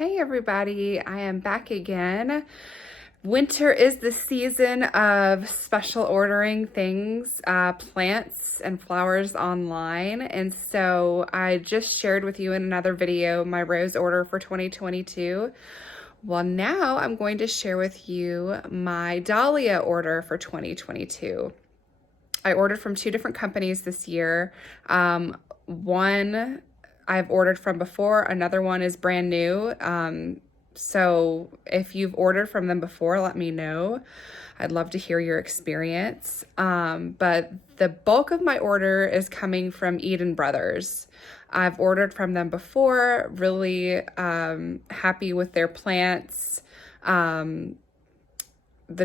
Hey everybody, I am back again. Winter is the season of special ordering things, plants and flowers online. And so I just shared with you in another video my rose order for 2022. Well, now I'm going to share with you my dahlia order for 2022. I ordered from two different companies this year. One I've ordered from before, another one is brand new. So if you've ordered from them before, let me know. I'd love to hear your experience. But the bulk of my order is coming from Eden Brothers. I've ordered from them before, really happy with their plants. The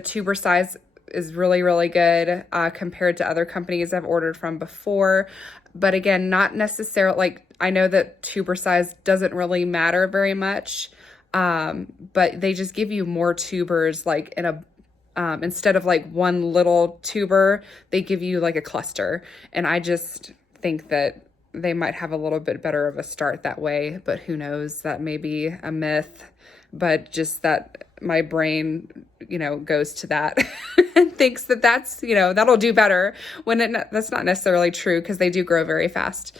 tuber size is really, really good compared to other companies I've ordered from before. But again, not necessarily, like, I know that tuber size doesn't really matter very much, but they just give you more tubers, like in a, instead of like one little tuber, they give you like a cluster. And I just think that they might have a little bit better of a start that way, but who knows, that may be a myth, but just that my brain, goes to that and thinks that that's, that'll do better when that's not necessarily true because they do grow very fast.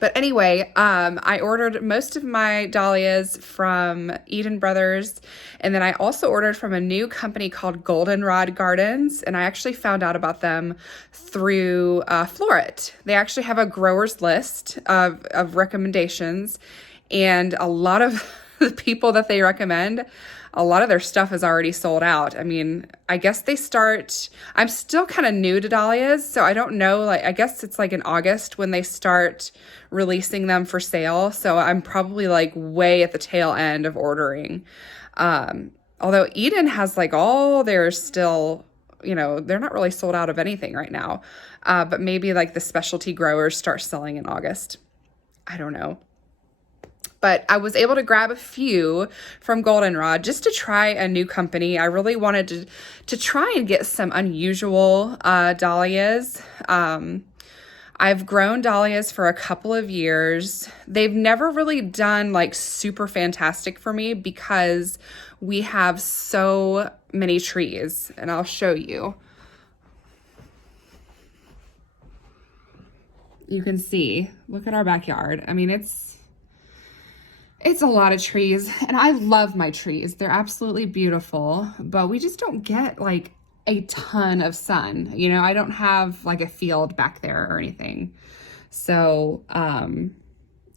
But anyway, I ordered most of my dahlias from Eden Brothers, and then I also ordered from a new company called Goldenrod Gardens, and I actually found out about them through Florit. They actually have a grower's list of recommendations, and a lot of the people that they recommend, a lot of their stuff is already sold out. I mean, I guess I'm still kind of new to dahlias, so I don't know, I guess it's like in August when they start releasing them for sale. So I'm probably like way at the tail end of ordering. Although Eden has like all their still, they're not really sold out of anything right now. But maybe like the specialty growers start selling in August. I don't know. But I was able to grab a few from Goldenrod just to try a new company. I really wanted to try and get some unusual dahlias. I've grown dahlias for a couple of years. They've never really done like super fantastic for me because we have so many trees, and I'll show you. You can see, look at our backyard. I mean, it's a lot of trees, and I love my trees. They're absolutely beautiful, but we just don't get like a ton of sun. I don't have like a field back there or anything. So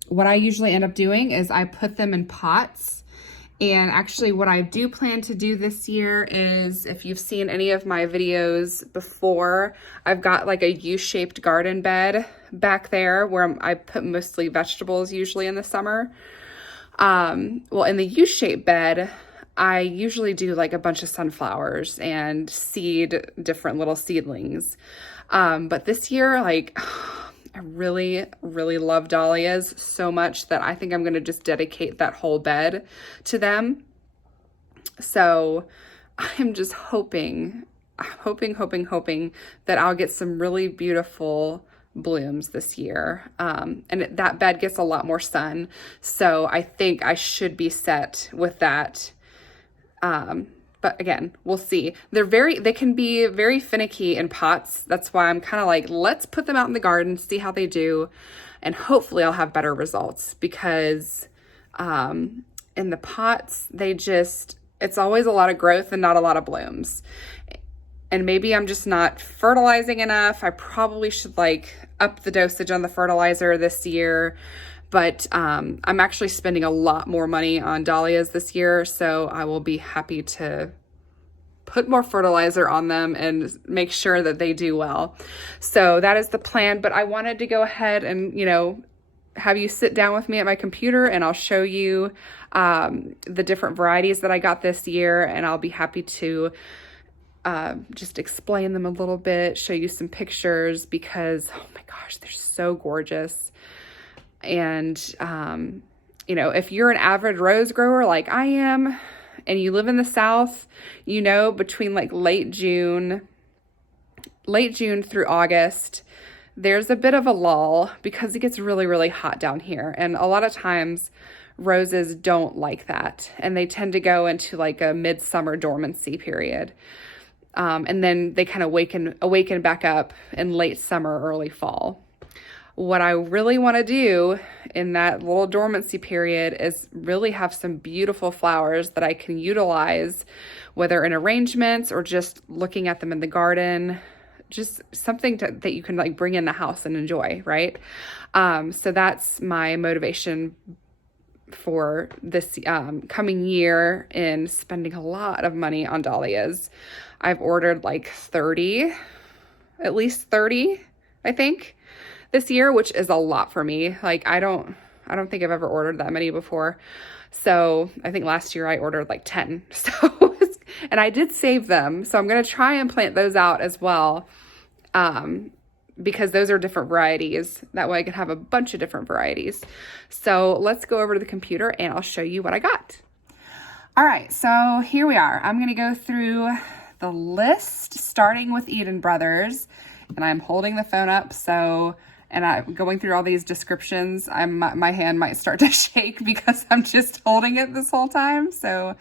what I usually end up doing is I put them in pots. And actually what I do plan to do this year is, if you've seen any of my videos before, I've got like a U-shaped garden bed back there where I put mostly vegetables usually in the summer. Well, in the U-shaped bed, I usually do like a bunch of sunflowers and seed different little seedlings. But this year, like, I really, really love dahlias so much that I think I'm going to just dedicate that whole bed to them. So I'm just hoping that I'll get some really beautiful blooms this year. And that bed gets a lot more sun. So I think I should be set with that. But again, we'll see. They can be very finicky in pots. That's why I'm kind of like, let's put them out in the garden, see how they do. And hopefully I'll have better results because, in the pots, it's always a lot of growth and not a lot of blooms. And maybe I'm just not fertilizing enough. I probably should like up the dosage on the fertilizer this year. But I'm actually spending a lot more money on dahlias this year. So I will be happy to put more fertilizer on them and make sure that they do well. So that is the plan. But I wanted to go ahead and, have you sit down with me at my computer, and I'll show you the different varieties that I got this year. And I'll be happy to just explain them a little bit, show you some pictures, because oh my gosh, they're so gorgeous. And if you're an avid rose grower like I am, and you live in the South, between like late June through August, there's a bit of a lull because it gets really, really hot down here. And a lot of times roses don't like that. And they tend to go into like a midsummer dormancy period. And then they kind of awaken back up in late summer, early fall. What I really want to do in that little dormancy period is really have some beautiful flowers that I can utilize, whether in arrangements or just looking at them in the garden, just something that you can like bring in the house and enjoy, right? So that's my motivation for this coming year in spending a lot of money on dahlias. I've ordered like 30, at least 30, I think, this year, which is a lot for me. Like I don't think I've ever ordered that many before. So I think last year I ordered like 10. So, and I did save them. So I'm going to try and plant those out as well. Because those are different varieties. That way I can have a bunch of different varieties. So let's go over to the computer and I'll show you what I got. All right, so here we are. I'm gonna go through the list starting with Eden Brothers, and I'm holding the phone up, and I'm going through all these descriptions. My hand might start to shake because I'm just holding it this whole time, so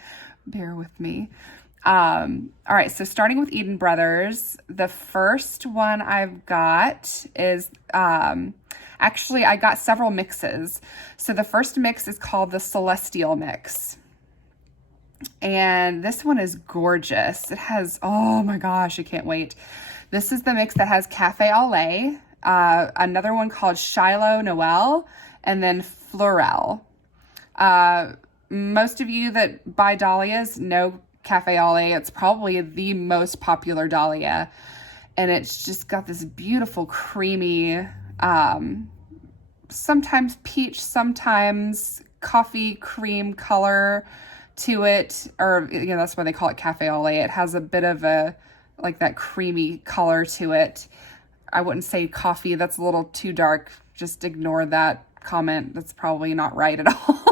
bear with me. All right, so starting with Eden Brothers, the first one I've got is, actually I got several mixes. So the first mix is called the Celestial Mix. And this one is gorgeous. It has, oh my gosh, I can't wait. This is the mix that has Cafe au lait, another one called Shiloh Noel, and then Florel. Most of you that buy dahlias know Cafe au lait. It's probably the most popular dahlia, and it's just got this beautiful creamy, sometimes peach, sometimes coffee cream color to it, or that's why they call it Cafe au lait. It has a bit of a like that creamy color to it. I wouldn't say coffee, that's a little too dark. Just ignore that comment. That's probably not right at all.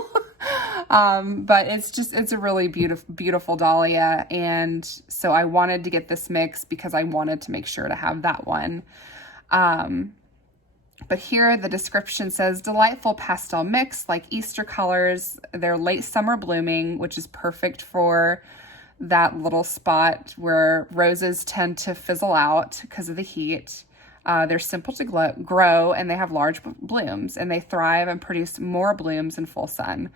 But it's a really beautiful dahlia. And so I wanted to get this mix because I wanted to make sure to have that one. But here the description says, delightful pastel mix like Easter colors. They're late summer blooming, which is perfect for that little spot where roses tend to fizzle out because of the heat. They're simple to grow, and they have large blooms, and they thrive and produce more blooms in full sun,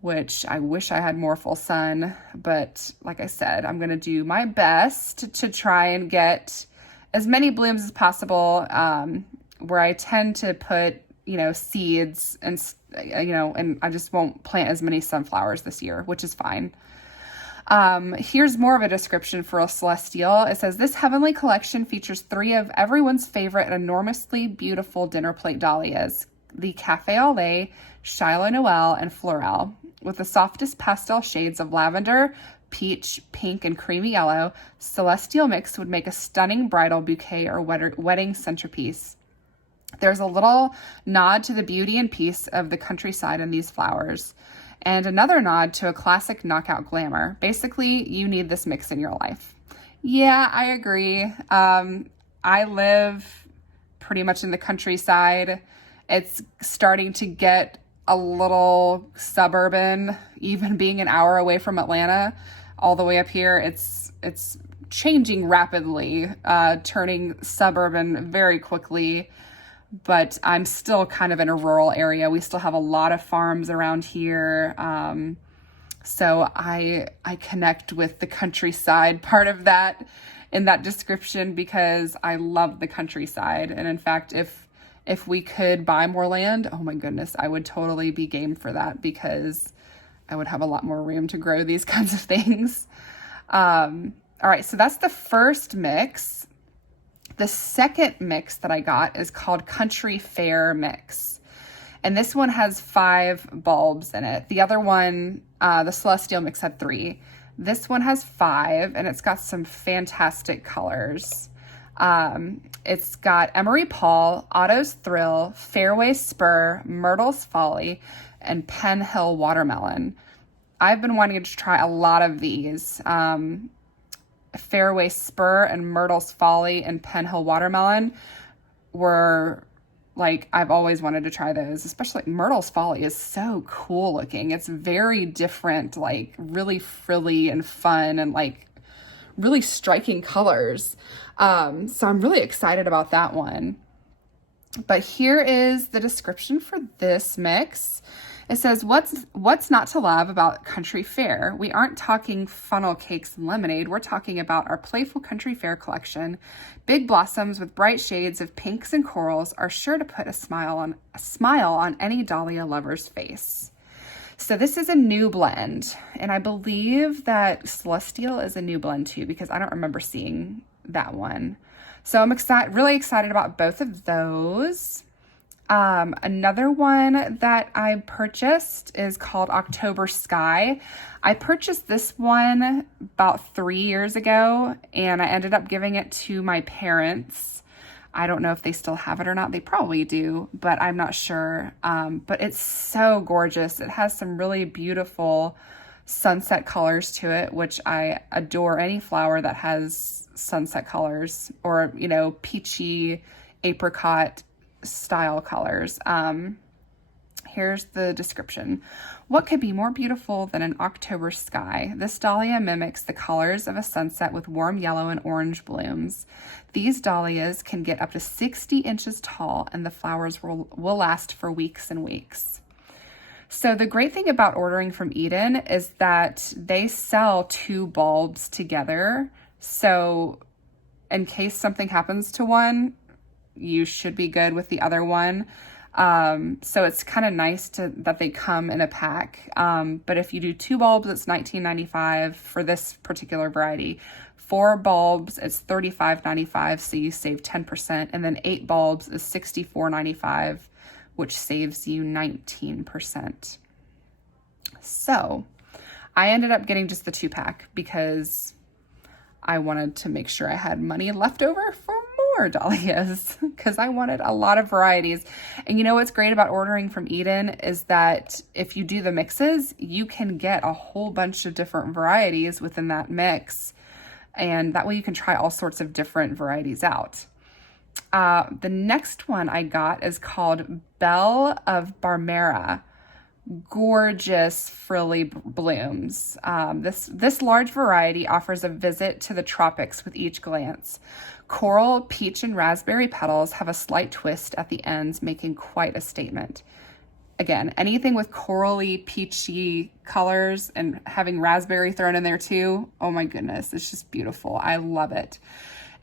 which I wish I had more full sun. But like I said, I'm going to do my best to try and get as many blooms as possible, where I tend to put, seeds and, and I just won't plant as many sunflowers this year, which is fine. Here's more of a description for a Celestial. It says, this heavenly collection features 3 of everyone's favorite enormously beautiful dinner plate dahlias, the Cafe au lait, Shiloh Noel, and Florel. With the softest pastel shades of lavender, peach, pink, and creamy yellow, Celestial Mix would make a stunning bridal bouquet or wedding centerpiece. There's a little nod to the beauty and peace of the countryside in these flowers, and another nod to a classic knockout glamour. Basically, you need this mix in your life. Yeah, I agree. I live pretty much in the countryside. It's starting to get a little suburban, even being an hour away from Atlanta, all the way up here. It's changing rapidly, turning suburban very quickly. But I'm still kind of in a rural area. We still have a lot of farms around here. So I connect with the countryside part of that in that description because I love the countryside. And in fact, if we could buy more land, oh my goodness, I would totally be game for that because I would have a lot more room to grow these kinds of things. All right, so that's the first mix. The second mix that I got is called Country Fair Mix. And this one has 5 bulbs in it. The other one, the Celestial Mix, had 3. This one has 5, and it's got some fantastic colors. It's got Emery Paul, Otto's Thrill, Fairway Spur, Myrtle's Folly, and Penn Hill Watermelon. I've been wanting to try a lot of these. Fairway Spur and Myrtle's Folly and Penn Hill Watermelon were like, I've always wanted to try those, especially Myrtle's Folly is so cool looking. It's very different, like really frilly and fun and like really striking colors. So I'm really excited about that one. But here is the description for this mix. It says, what's not to love about country fare? We aren't talking funnel cakes and lemonade. We're talking about our playful country fare collection. Big blossoms with bright shades of pinks and corals are sure to put a smile on any Dahlia lover's face. So this is a new blend, and I believe that Celestial is a new blend too, because I don't remember seeing that one. So I'm really excited about both of those. Another one that I purchased is called October Sky. I purchased this one about 3 years ago, and I ended up giving it to my parents. I don't know if they still have it or not. They probably do, but I'm not sure. But it's so gorgeous. It has some really beautiful sunset colors to it, which I adore any flower that has sunset colors or, you know, peachy apricot style colors. Here's the description. What could be more beautiful than an October sky? This dahlia mimics the colors of a sunset with warm yellow and orange blooms. These dahlias can get up to 60 inches tall, and the flowers will last for weeks and weeks. So the great thing about ordering from Eden is that they sell 2 bulbs together. So in case something happens to one, you should be good with the other one. So it's kind of nice that they come in a pack. But if you do 2 bulbs, it's $19.95 for this particular variety. 4 bulbs, it's $35.95, so you save 10%. And then 8 bulbs is $64.95, which saves you 19%. So I ended up getting just the 2-pack because I wanted to make sure I had money left over for more dahlias because I wanted a lot of varieties. And you know what's great about ordering from Eden is that if you do the mixes, you can get a whole bunch of different varieties within that mix. And that way you can try all sorts of different varieties out. The next one I got is called Belle of Barmera. Gorgeous frilly blooms. This large variety offers a visit to the tropics with each glance. Coral, peach, and raspberry petals have a slight twist at the ends, making quite a statement. Again, anything with corally, peachy colors and having raspberry thrown in there too. Oh my goodness, it's just beautiful. I love it.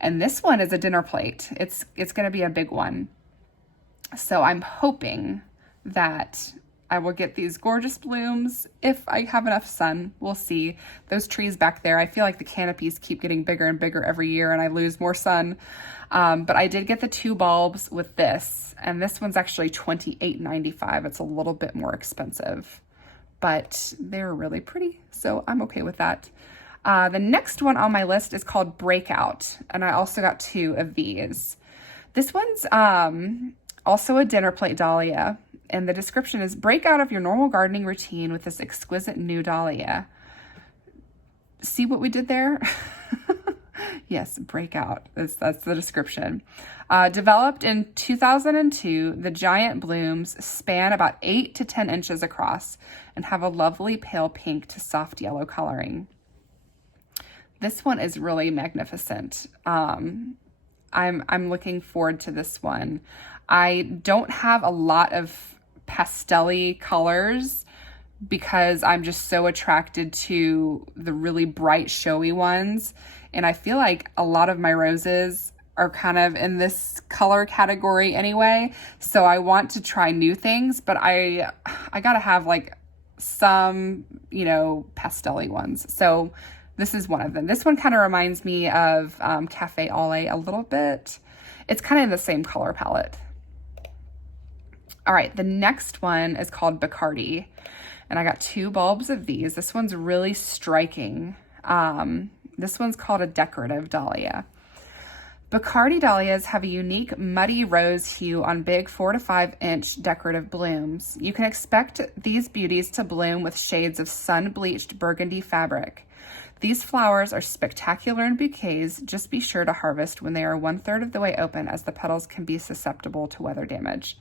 And this one is a dinner plate. It's going to be a big one. So I'm hoping that I will get these gorgeous blooms if I have enough sun. We'll see. Those trees back there, I feel like the canopies keep getting bigger and bigger every year and I lose more sun. But I did get the 2 bulbs with this, and this one's actually $28.95. It's a little bit more expensive, but they're really pretty, so I'm okay with that. The next one on my list is called Breakout, and I also got 2 of these. This one's also a dinner plate dahlia. And the description is, break out of your normal gardening routine with this exquisite new dahlia. See what we did there? Yes, break out. That's the description. Developed in 2002, the giant blooms span about 8 to 10 inches across and have a lovely pale pink to soft yellow coloring. This one is really magnificent. I'm looking forward to this one. I don't have a lot of pastel-y colors because I'm just so attracted to the really bright showy ones, and I feel like a lot of my roses are kind of in this color category anyway, so I want to try new things, but I gotta have like some, you know, pastel-y ones. So this is one of them. This one kind of reminds me of Cafe Ole a little bit. It's kind of in the same color palette. All right, the next one is called Bacardi, and I got 2 bulbs of these. This one's really striking. This one's called a Decorative Dahlia. Bacardi dahlias have a unique muddy rose hue on big 4 to 5 inch decorative blooms. You can expect these beauties to bloom with shades of sun-bleached burgundy fabric. These flowers are spectacular in bouquets. Just be sure to harvest when they are 1/3 of the way open, as the petals can be susceptible to weather damage.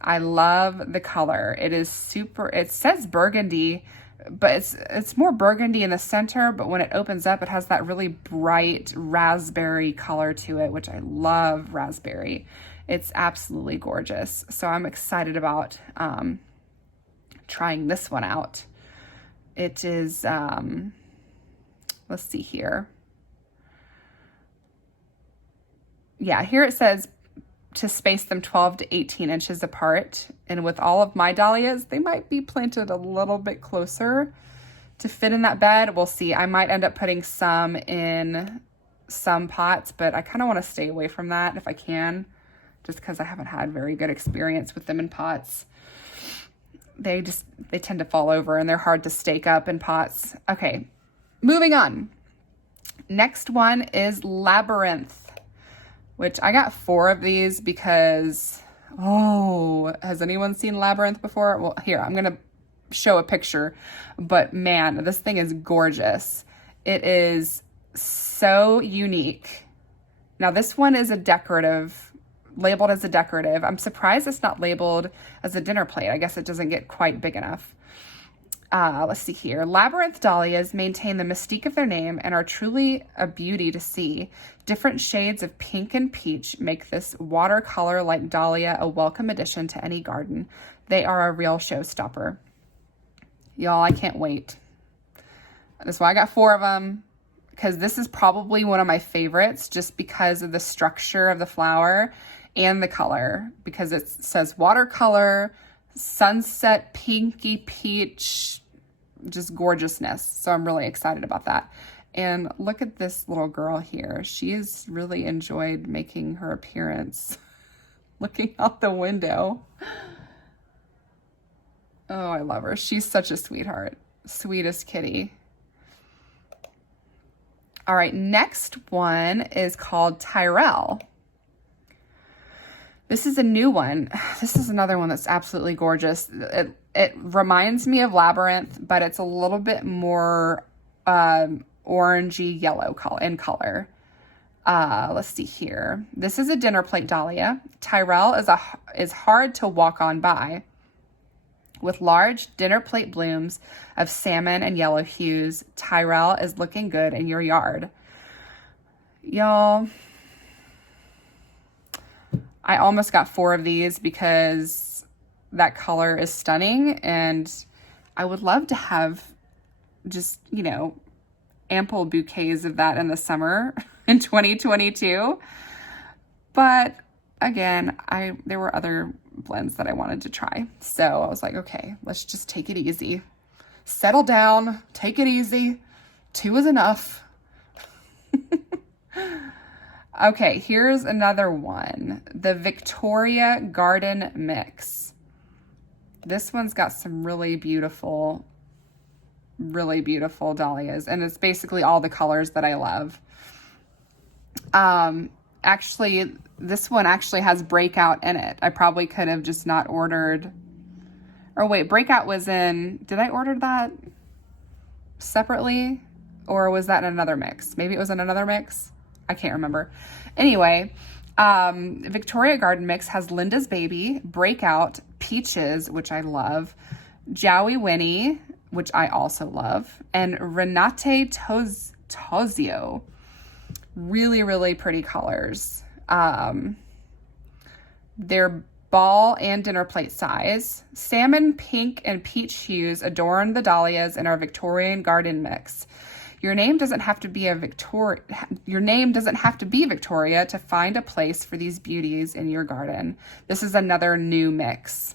I love the color. It is super, it says burgundy, but it's more burgundy in the center, but when it opens up, it has that really bright raspberry color to it, which I love raspberry. It's absolutely gorgeous. So I'm excited about trying this one out. It is, let's see here. Yeah, here it says to space them 12 to 18 inches apart. And with all of my dahlias, they might be planted a little bit closer to fit in that bed. We'll see. I might end up putting some in some pots, but I kind of want to stay away from that if I can, just because I haven't had very good experience with them in pots. They tend to fall over and they're hard to stake up in pots. Okay, moving on. Next one is Labyrinth, which I got 4 of these because, has anyone seen Labyrinth before? Well, here, I'm going to show a picture, but man, this thing is gorgeous. It is so unique. Now, this one is a decorative, labeled as a decorative. I'm surprised it's not labeled as a dinner plate. I guess it doesn't get quite big enough. Let's see here. Labyrinth Dahlias maintain the mystique of their name and are truly a beauty to see. Different shades of pink and peach make this watercolor-like dahlia a welcome addition to any garden. They are a real showstopper. Y'all, I can't wait. That's why I got 4 of them, because this is probably one of my favorites just because of the structure of the flower and the color, because it says watercolor, sunset, pinky peach, just gorgeousness. So I'm really excited about that. And look at this little girl here. She's really enjoyed making her appearance, looking out the window. Oh, I love her. She's such a sweetheart. Sweetest kitty. All right, next one is called Tyrell. This is a new one. This is another one that's absolutely gorgeous. It reminds me of Labyrinth, but it's a little bit more orangey yellow in color. Let's see here. This is a dinner plate dahlia. Tyrell is hard to walk on by. With large dinner plate blooms of salmon and yellow hues, Tyrell is looking good in your yard. Y'all, I almost got 4 of these because that color is stunning, and I would love to have just, ample bouquets of that in the summer in 2022. But again, there were other blends that I wanted to try. So I was like, okay, let's just take it easy. Settle down, take it easy. 2 is enough. Okay, here's another one. The Victoria Garden Mix. This one's got some really beautiful dahlias, and it's basically all the colors that I love. Actually, this one actually has Breakout in it. I probably could have just not ordered, or wait, Breakout was in, did I order that separately? Or was that in another mix? Maybe it was in another mix. I can't remember. Anyway, Victoria Garden Mix has Linda's Baby, Breakout, Peaches, which I love, Jowie Winnie, which I also love, and Renate Tozio. Really, really pretty colors. They're ball and dinner plate size. Salmon, pink, and peach hues adorn the dahlias in our Victorian Garden Mix. Your name doesn't have to be Victoria to find a place for these beauties in your garden. This is another new mix.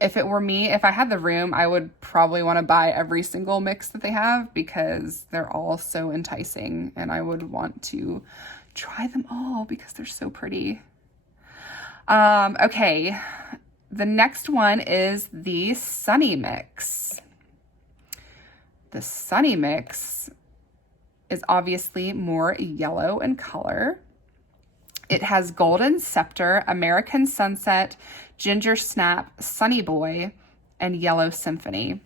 If it were me, if I had the room, I would probably want to buy every single mix that they have because they're all so enticing, and I would want to try them all because they're so pretty. Okay, the next one is the Sunny Mix. The Sunny Mix is obviously more yellow in color. It has Golden Scepter, American Sunset, Ginger Snap, Sunny Boy, and Yellow Symphony.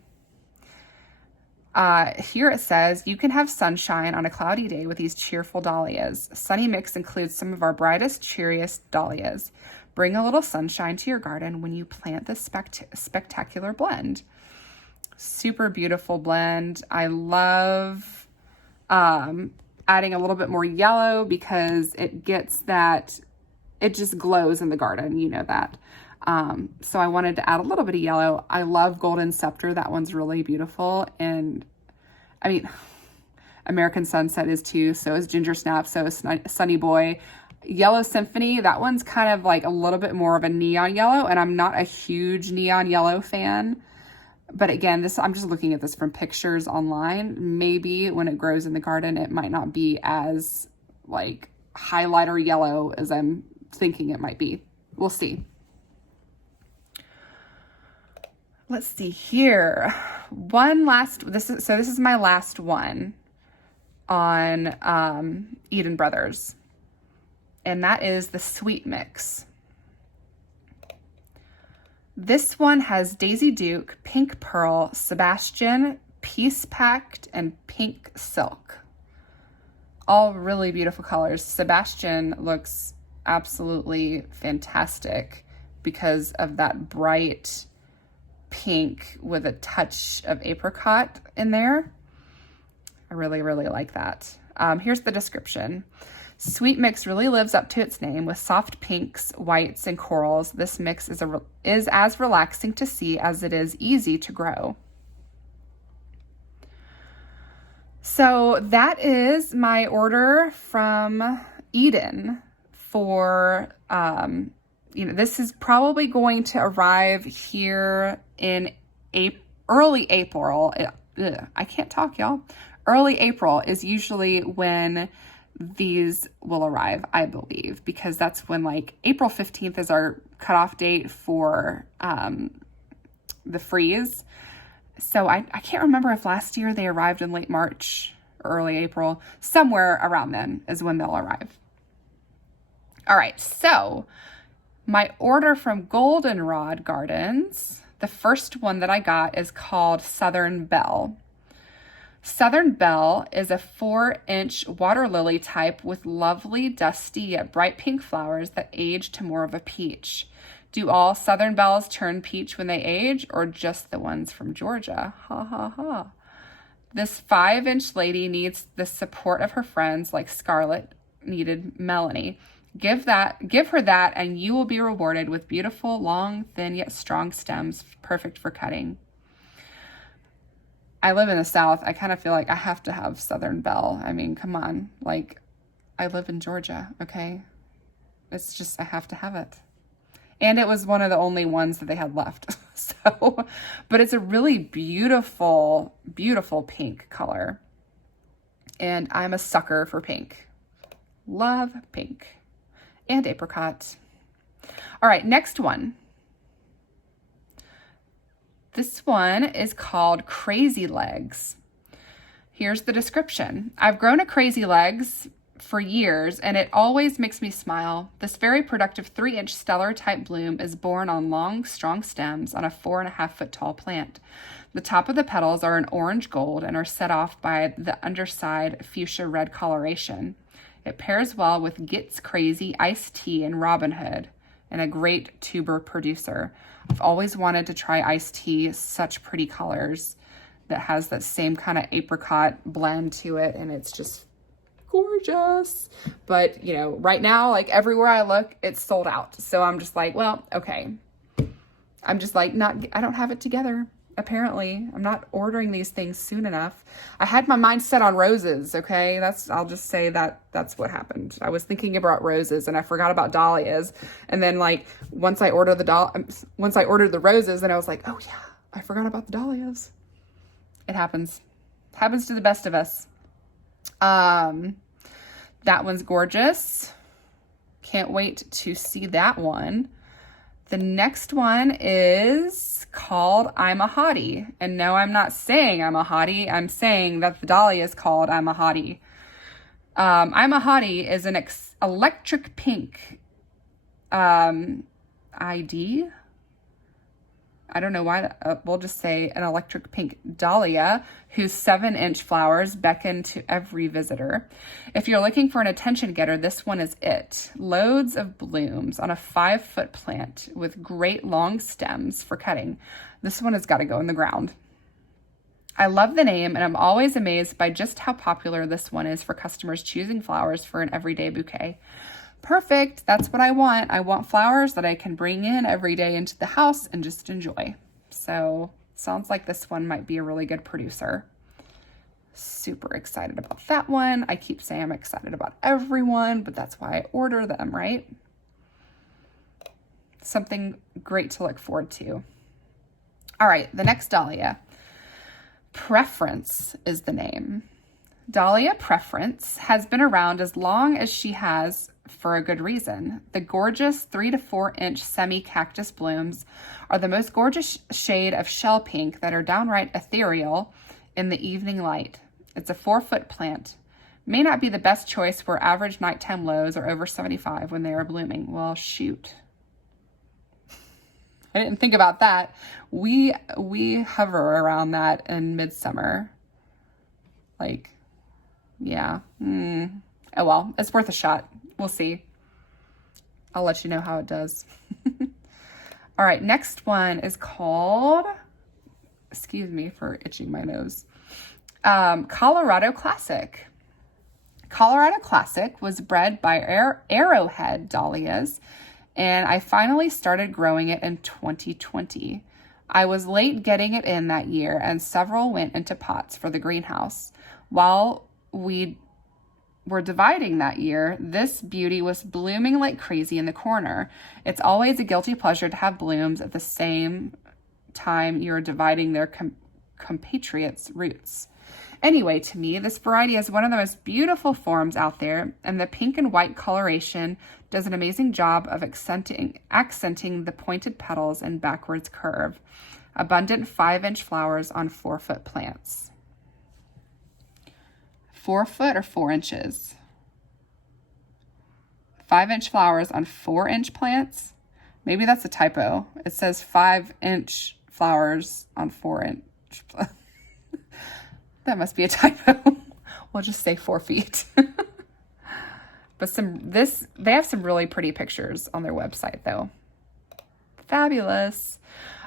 Here it says, you can have sunshine on a cloudy day with these cheerful dahlias. Sunny Mix includes some of our brightest, cheeriest dahlias. Bring a little sunshine to your garden when you plant this spectacular blend. Super beautiful blend. I love adding a little bit more yellow because it gets that, it just glows in the garden, you know that. So I wanted to add a little bit of yellow. I love Golden Scepter. That one's really beautiful. And I mean, American Sunset is too. So is Ginger Snap. So is Sunny Boy. Yellow Symphony, that one's kind of like a little bit more of a neon yellow. And I'm not a huge neon yellow fan. But again, I'm just looking at this from pictures online. Maybe when it grows in the garden, it might not be as like highlighter yellow as I'm thinking it might be. We'll see. Let's see here. This is my last one on Eden Brothers. And that is the Sweet Mix. This one has Daisy Duke, Pink Pearl, Sebastian, Peace Pact, and Pink Silk. All really beautiful colors. Sebastian looks absolutely fantastic because of that bright pink with a touch of apricot in there. I really, really like that. Here's the description. Sweet Mix really lives up to its name with soft pinks, whites, and corals. This mix is as relaxing to see as it is easy to grow. So that is my order from Eden for, this is probably going to arrive here in early April. I can't talk, y'all. Early April is usually when these will arrive, I believe, because that's when like April 15th is our cutoff date for the freeze. So I can't remember if last year they arrived in late March or early April. Somewhere around then is when they'll arrive. All right, so my order from Goldenrod Gardens, the first one that I got is called Southern Belle. Southern Belle is a 4-inch water lily type with lovely, dusty, yet bright pink flowers that age to more of a peach. Do all Southern Belles turn peach when they age, or just the ones from Georgia? Ha ha ha. This 5-inch lady needs the support of her friends like Scarlett needed Melanie. Give her that, and you will be rewarded with beautiful, long, thin, yet strong stems, perfect for cutting. I live in the South. I kind of feel like I have to have Southern Belle. I mean, come on. Like, I live in Georgia, okay? It's just, I have to have it. And it was one of the only ones that they had left. So, but it's a really beautiful, beautiful pink color. And I'm a sucker for pink. Love pink. And apricot. All right, next one. This one is called Crazy Legs. Here's the description. I've grown a Crazy Legs for years, and it always makes me smile. This very productive 3-inch stellar type bloom is born on long, strong stems on a 4.5-foot tall plant. The top of the petals are an orange gold and are set off by the underside fuchsia red coloration. It pairs well with Gets Crazy, Iced Tea, and Robin Hood, and a great tuber producer. I've always wanted to try iced tea, such pretty colors that has that same kind of apricot blend to it, and it's just gorgeous. But, right now, like everywhere I look, it's sold out. So I'm just like, well, okay. I'm just like, I don't have it together. Apparently, I'm not ordering these things soon enough. I had my mind set on roses, okay? I'll just say that's what happened. I was thinking about roses and I forgot about dahlias. And then like once I ordered the roses, then I was like, oh yeah, I forgot about the dahlias. It happens. It happens to the best of us. That one's gorgeous. Can't wait to see that one. The next one is called I'm a Hottie. And no, I'm not saying I'm a hottie. I'm saying that the dahlia is called I'm a Hottie. I'm a Hottie is an electric pink ID. I don't know why, we'll just say an electric pink dahlia whose 7-inch flowers beckon to every visitor. If you're looking for an attention getter, this one is it. Loads of blooms on a 5-foot plant with great long stems for cutting. This one has got to go in the ground. I love the name, and I'm always amazed by just how popular this one is for customers choosing flowers for an everyday bouquet. Perfect. That's what I want. I want flowers that I can bring in every day into the house and just enjoy. So sounds like this one might be a really good producer. Super excited about that one. I keep saying I'm excited about everyone, but that's why I order them, right? Something great to look forward to. All right, the next dahlia. Preference is the name. Dahlia Preference has been around as long as she has for a good reason. The gorgeous 3 to 4 inch semi-cactus blooms are the most gorgeous shade of shell pink that are downright ethereal in the evening light. It's a 4-foot plant. May not be the best choice where average nighttime lows are over 75 when they are blooming. Well, shoot. I didn't think about that. We hover around that in midsummer. Like, yeah. Oh well, it's worth a shot. We'll see. I'll let you know how it does. All right, next one is called, excuse me for itching my nose, Colorado Classic. Colorado Classic was bred by Arrowhead Dahlias, and I finally started growing it in 2020. I was late getting it in that year, and several went into pots for the greenhouse. While we were dividing that year, this beauty was blooming like crazy in the corner. It's always a guilty pleasure to have blooms at the same time you're dividing their compatriots' roots. Anyway, to me, this variety is one of the most beautiful forms out there, and the pink and white coloration does an amazing job of accenting the pointed petals and backwards curve. Abundant 5-inch flowers on 4-foot plants. 4 foot or 4 inches? 5-inch flowers on 4-inch plants? Maybe that's a typo. It says 5-inch flowers on 4-inch. That must be a typo. We'll just say 4 feet. But they have some really pretty pictures on their website though. Fabulous.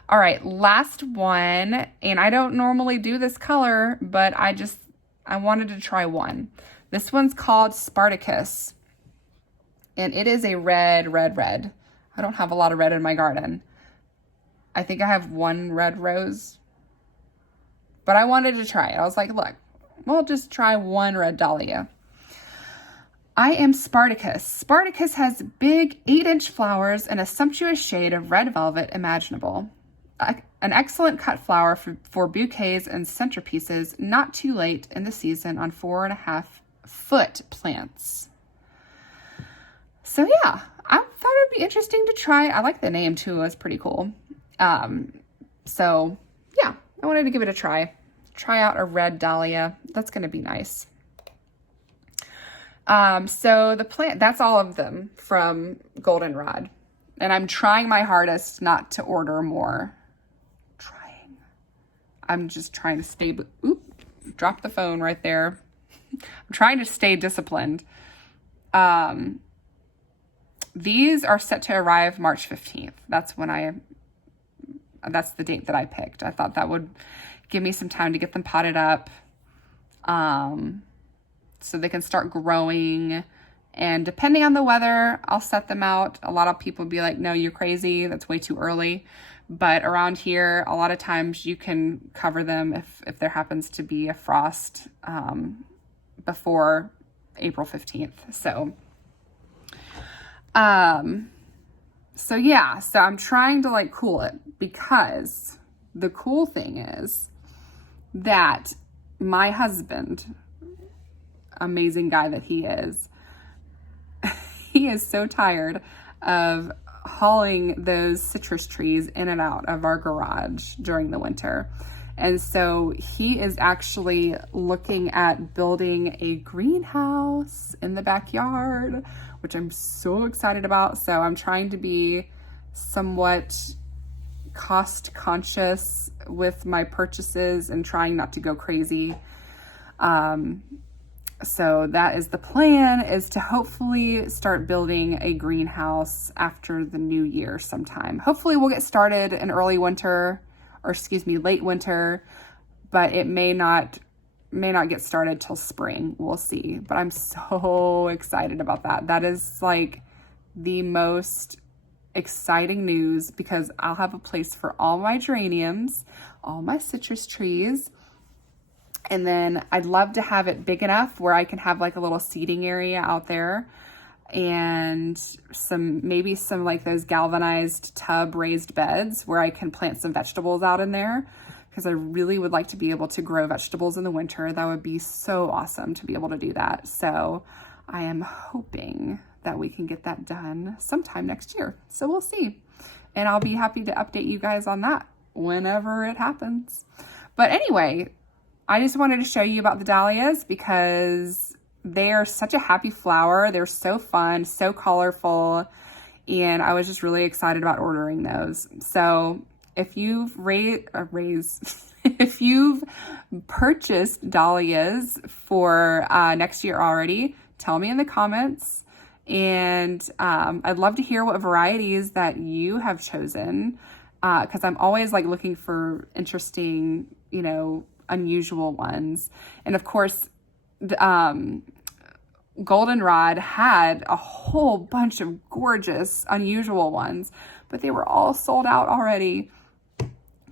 All right, last one, and I don't normally do this color, but I wanted to try one. This one's called Spartacus, and it is a red. I don't have a lot of red in my garden. I think I have one red rose, but I wanted to try it. I was like, look, we'll just try one red dahlia. I am Spartacus. Spartacus has big 8-inch flowers in a sumptuous shade of red velvet imaginable. An excellent cut flower for bouquets and centerpieces, not too late in the season on 4.5-foot plants. So yeah, I thought it would be interesting to try. I like the name too. It's pretty cool. So yeah, I wanted to give it a try. Try out a red dahlia. That's going to be nice. So the plant, that's all of them from Goldenrod. And I'm trying my hardest not to order more. I'm just trying to stay, drop the phone right there. I'm trying to stay disciplined. These are set to arrive March 15th. That's the date that I picked. I thought that would give me some time to get them potted up, so they can start growing. And depending on the weather, I'll set them out. A lot of people be like, no, you're crazy. That's way too early. But around here, a lot of times you can cover them if there happens to be a frost before April 15th. So yeah, so I'm trying to like cool it, because the cool thing is that my husband, amazing guy that he is so tired of hauling those citrus trees in and out of our garage during the winter. And so he is actually looking at building a greenhouse in the backyard, which I'm so excited about. So I'm trying to be somewhat cost conscious with my purchases and trying not to go crazy. So that is the plan, is to hopefully start building a greenhouse after the new year sometime. Hopefully we'll get started in early winter, or excuse me, late winter, but it may not get started till spring. We'll see. But I'm so excited about that. That is like the most exciting news, because I'll have a place for all my geraniums, all my citrus trees. And then I'd love to have it big enough where I can have like a little seating area out there, and maybe some like those galvanized tub raised beds where I can plant some vegetables out in there, because I really would like to be able to grow vegetables in the winter. That would be so awesome to be able to do that. So I am hoping that we can get that done sometime next year. So we'll see. And I'll be happy to update you guys on that whenever it happens. But anyway, I just wanted to show you about the dahlias because they are such a happy flower. They're so fun, so colorful, and I was just really excited about ordering those. So if you've if you've purchased dahlias for next year already, tell me in the comments. And I'd love to hear what varieties that you have chosen, because I'm always like looking for interesting, unusual ones. And of course, Goldenrod had a whole bunch of gorgeous, unusual ones, but they were all sold out already.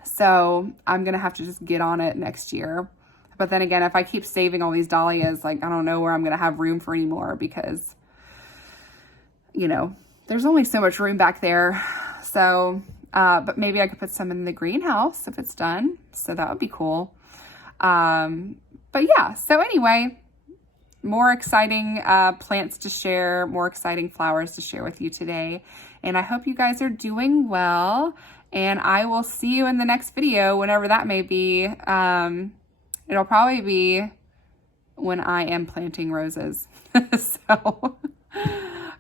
So I'm going to have to just get on it next year. But then again, if I keep saving all these dahlias, like, I don't know where I'm going to have room for any more, because, there's only so much room back there. So, but maybe I could put some in the greenhouse if it's done. So that would be cool. But yeah, so anyway, more exciting plants to share, more exciting flowers to share with you today. And I hope you guys are doing well, and I will see you in the next video, whenever that may be. It'll probably be when I am planting roses.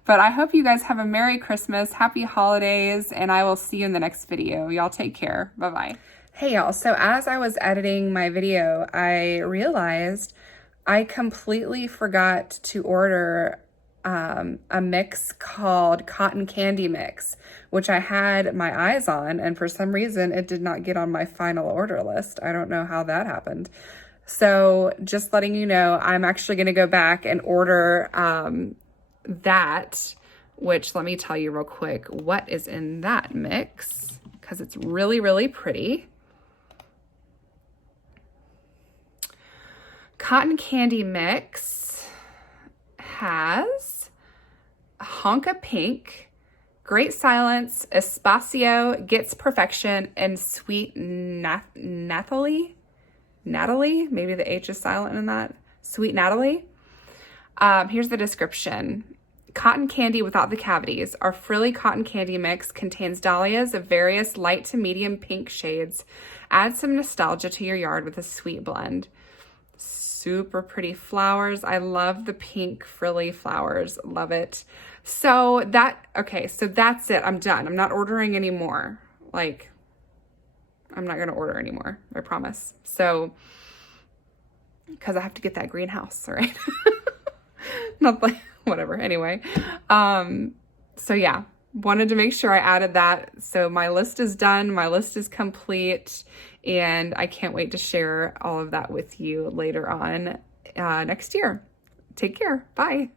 But I hope you guys have a Merry Christmas, Happy Holidays, and I will see you in the next video. Y'all take care. Bye-bye. Hey y'all, so as I was editing my video, I realized I completely forgot to order a mix called Cotton Candy Mix, which I had my eyes on, and for some reason it did not get on my final order list. I don't know how that happened. So just letting you know, I'm actually going to go back and order that, which let me tell you real quick what is in that mix, because it's really, really pretty. Cotton Candy Mix has Honka Pink, Great Silence, Espacio, Gets Perfection, and Sweet Natalie? Maybe the H is silent in that. Sweet Natalie. Here's the description. Cotton candy without the cavities. Our frilly cotton candy mix contains dahlias of various light to medium pink shades. Add some nostalgia to your yard with a sweet blend. Super pretty flowers. I love the pink frilly flowers. Love it. So that's it. I'm done. I'm not ordering anymore. I'm not going to order anymore. I promise. So, because I have to get that greenhouse, right? Not like, whatever. Anyway. So yeah, wanted to make sure I added that. So my list is done. My list is complete. And I can't wait to share all of that with you later on next year. Take care. Bye.